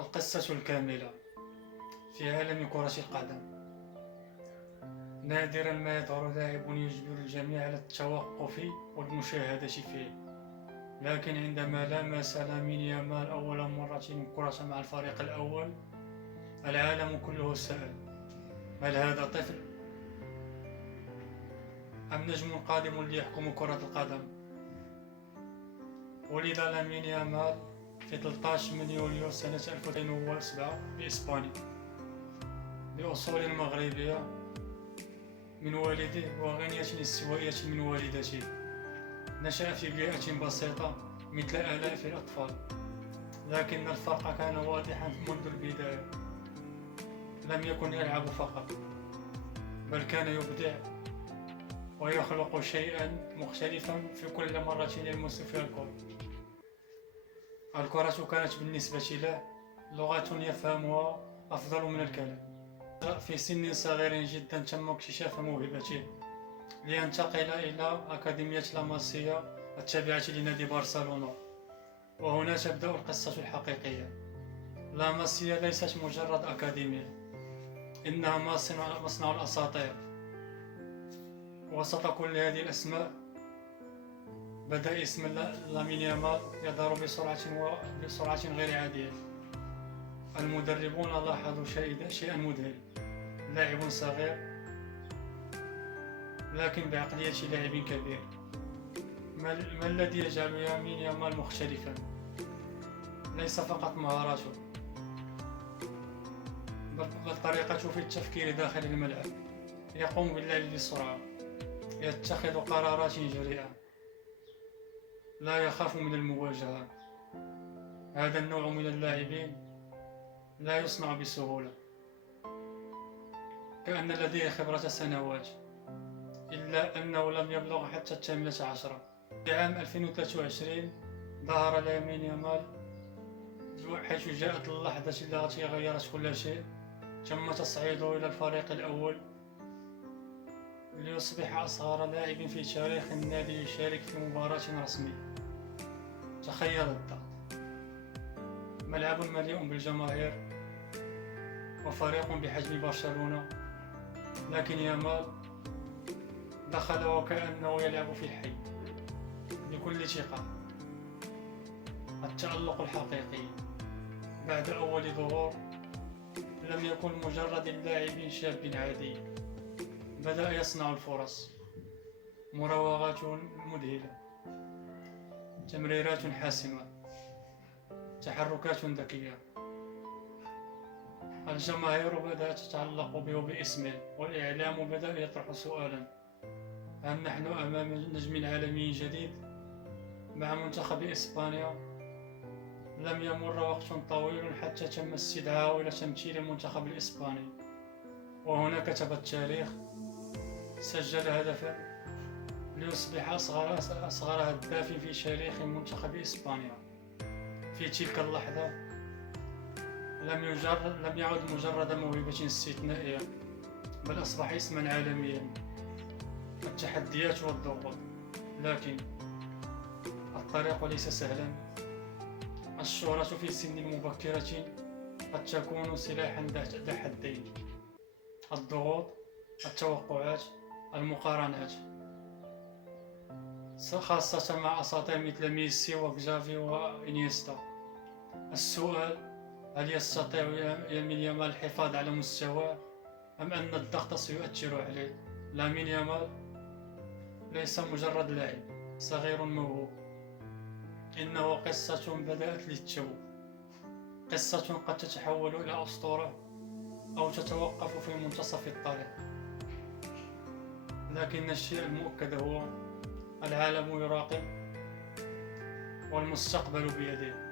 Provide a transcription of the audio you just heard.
القصة الكاملة في عالم كرة القدم. نادرا ما يظهر لاعب يجبر الجميع على التوقف والمشاهدة فيه، لكن عندما لامس لامين يامال أول مرة كرة مع الفريق الأول، العالم كله سأل: هل هذا طفل أم نجم قادم ليحكم كرة القدم؟ ولد لامين يامال في 13 من يوليو سنة 2007 بإسبانيا، بأصول مغربية من والده وغنية استوائية من والدته. نشأ في بيئة بسيطة مثل آلاف الأطفال، لكن الفرق كان واضحا منذ البداية. لم يكن يلعب فقط، بل كان يبدع ويخلق شيئا مختلفا في كل مرة يلمس فيها الكرة. الكرة كانت بالنسبة له لغة يفهمها أفضل من الكلام. في سن صغير جدا تم اكتشاف موهبته لينتقل إلى أكاديمية لاماسيا التابعة لنادي برشلونة، وهنا تبدأ القصة الحقيقية. لاماسيا ليست مجرد أكاديمية، إنها مصنع الأساطير. وسط كل هذه الأسماء بدأ اسم لامين يامال يظهر بسرعة غير عادية. المدربون لاحظوا شيئا مذهل: لاعب صغير لكن بعقلية لاعب كبير. ما الذي يجعل لامين يامال مختلفا؟ ليس فقط مهاراته، بل طريقته في التفكير داخل الملعب. يقوم باللعب بسرعة، يتخذ قرارات جريئة، لا يخاف من المواجهة. هذا النوع من اللاعبين لا يصنع بسهولة، كأن لديه خبرة سنوات، إلا أنه لم يبلغ حتى 18. في عام 2023 ظهر لامين يامال، حيث جاءت اللحظة التي غيرت كل شيء. تم تصعيده إلى الفريق الأول ليصبح أصغر لاعب في تاريخ النادي يشارك في مباراة رسمية. تخيل الضغط: ملعب مليء بالجماهير وفريق بحجم برشلونة، لكن يامال دخل وكأنه يلعب في الحي بكل ثقة. التألق الحقيقي بعد أول ظهور لم يكن مجرد لاعب شاب عادي، بدأ يصنع الفرص، مراوغات مذهلة، تمريرات حاسمة، تحركات ذكية. الجماهير بدأت تتعلق به باسمه، والإعلام بدأ يطرح سؤالا: هل نحن أمام نجم عالمي جديد؟ مع منتخب إسبانيا لم يمر وقت طويل حتى تم استدعاؤه إلى تمثيل المنتخب الإسباني، وهنا كتب التاريخ. سجل هدفا ليصبح أصغر هداف في تاريخ منتخب إسبانيا. في تلك اللحظة لم يعد مجرد موهبة استثنائية، بل أصبح اسما عالميا. التحديات والضغوط، لكن الطريق ليس سهلا. الشهرة في سن مبكرة قد تكون سلاحا ذا حدين: الضغوط، التوقعات، المقارنات، خاصة مع أساطير مثل ميسي وكزافي وإنيستا. السؤال: هل يستطيع لامين يامال الحفاظ على مستواه أم أن الضغط سيؤثر عليه؟ لامين يامال ليس مجرد لاعب صغير موهوب، إنه قصة بدأت للتو، قصة قد تتحول إلى أسطورة أو تتوقف في منتصف الطريق. لكن الشيء المؤكد هو: العالم يراقب والمستقبل بيده.